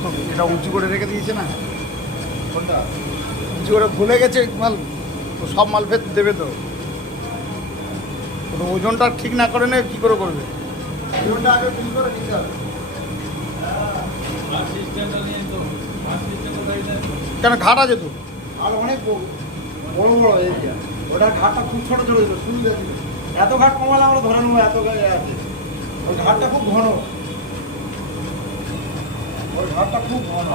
তো এটা উঁচু করে রেখে দিয়েছে না, কোনটা? উঁচু করে ভুলে গেছে মাল, তো সব মাল ফের দেবে তো। তো ওজনটা ঠিক না করে কী করে করবে? ওজনটা আগে ঠিক করে নিতে হবে। কেন ঘাট আছে তো? আর অনেক বড় বড় এরিয়া, ওটার ঘাটটা খুব ছোট ছোট ছিল, সুবিধা ছিল। এত ঘাট কমালে আমরা ধরে নেবো এত আছে, ওই ঘাটটা খুব ঘন, ওই ঘাটটা খুব ঘন।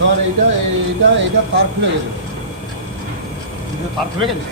ধর এইটা এইটা এইটা তার খুলে গেছে, তার খুলে গেছে।